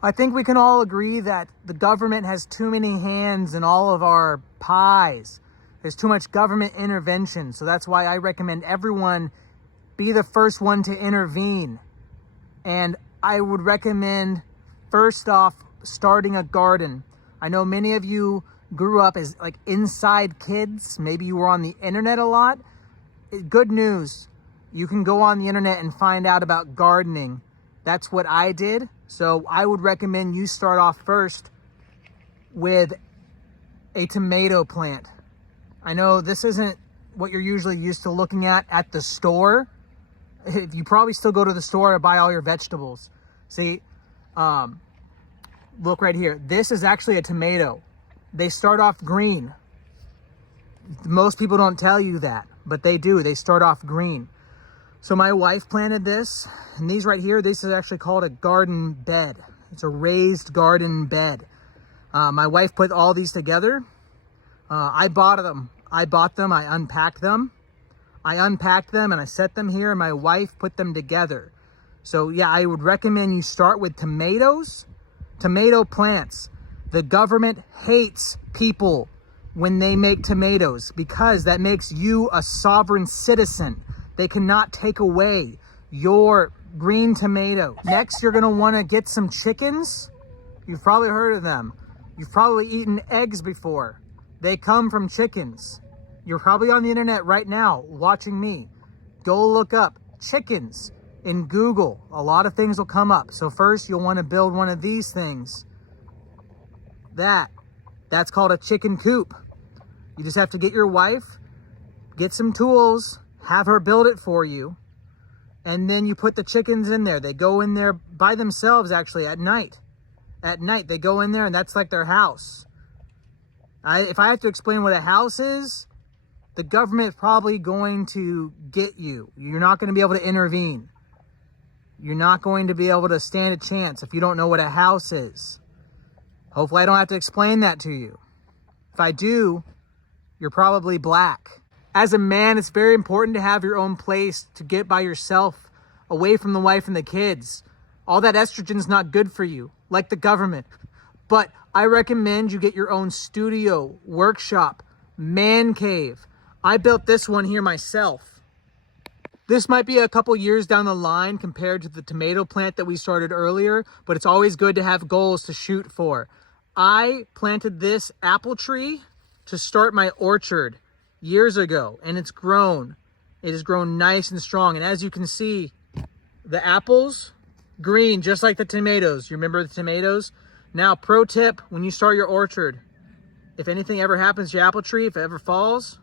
I think we can all agree that the government has too many hands in all of our pies. There's too much government intervention. So that's why I recommend everyone be the first one to intervene. And I would recommend, first off, starting a garden. I know many of you grew up as like inside kids. Maybe you were on the internet a lot. Good news. You can go on the internet and find out about gardening. That's what I did. So I would recommend you start off first with a tomato plant. I know this isn't what you're usually used to looking at the store. You probably still go to the store to buy all your vegetables. See, look right here. This is actually a tomato. They start off green. Most people don't tell you that, but they do. They start off green. So my wife planted this, and these right here, this is actually called a garden bed. It's a raised garden bed. My wife put all these together. I bought them, I unpacked them. I unpacked them and I set them here, and my wife put them together. So yeah, I would recommend you start with tomatoes, tomato plants. The government hates people when they make tomatoes because that makes you a sovereign citizen. They cannot take away your green tomato. Next, you're gonna wanna get some chickens. You've probably heard of them. You've probably eaten eggs before. They come from chickens. You're probably on the internet right now watching me. Go look up chickens in Google. A lot of things will come up. So first, you'll wanna build one of these things. That's called a chicken coop. You just have to get your wife, get some tools, have her build it for you, and then you put the chickens in there. They go in there by themselves, actually, at night. At night, they go in there, and that's like their house. If I have to explain what a house is, the government's probably going to get you. You're not going to be able to intervene. You're not going to be able to stand a chance if you don't know what a house is. Hopefully, I don't have to explain that to you. If I do, you're probably black. As a man, it's very important to have your own place to get by yourself, away from the wife and the kids. All that estrogen's not good for you, like the government. But I recommend you get your own studio, workshop, man cave. I built this one here myself. This might be a couple years down the line compared to the tomato plant that we started earlier, but it's always good to have goals to shoot for. I planted this apple tree to start my orchard years ago, and it's grown. It has grown nice and strong. And as you can see, the apples, green, just like the tomatoes. You remember the tomatoes? Now, pro tip, when you start your orchard, if anything ever happens to your apple tree, if it ever falls,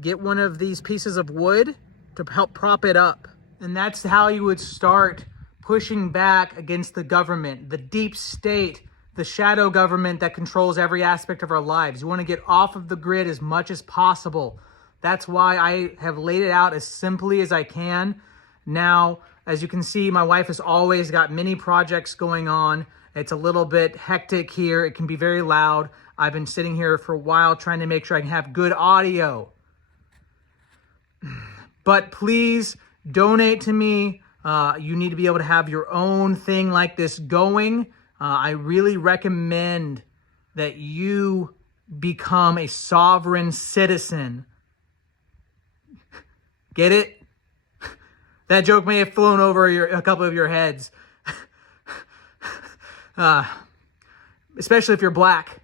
get one of these pieces of wood to help prop it up. And that's how you would start pushing back against the government, the deep state, the shadow government that controls every aspect of our lives. You want to get off of the grid as much as possible. That's why I have laid it out as simply as I can. Now, as you can see, my wife has always got many projects going on. It's a little bit hectic here. It can be very loud. I've been sitting here for a while trying to make sure I can have good audio. But please donate to me. You need to be able to have your own thing like this going. I really recommend that you become a sovereign citizen. Get it? That joke may have flown over a couple of your heads. Especially if you're black.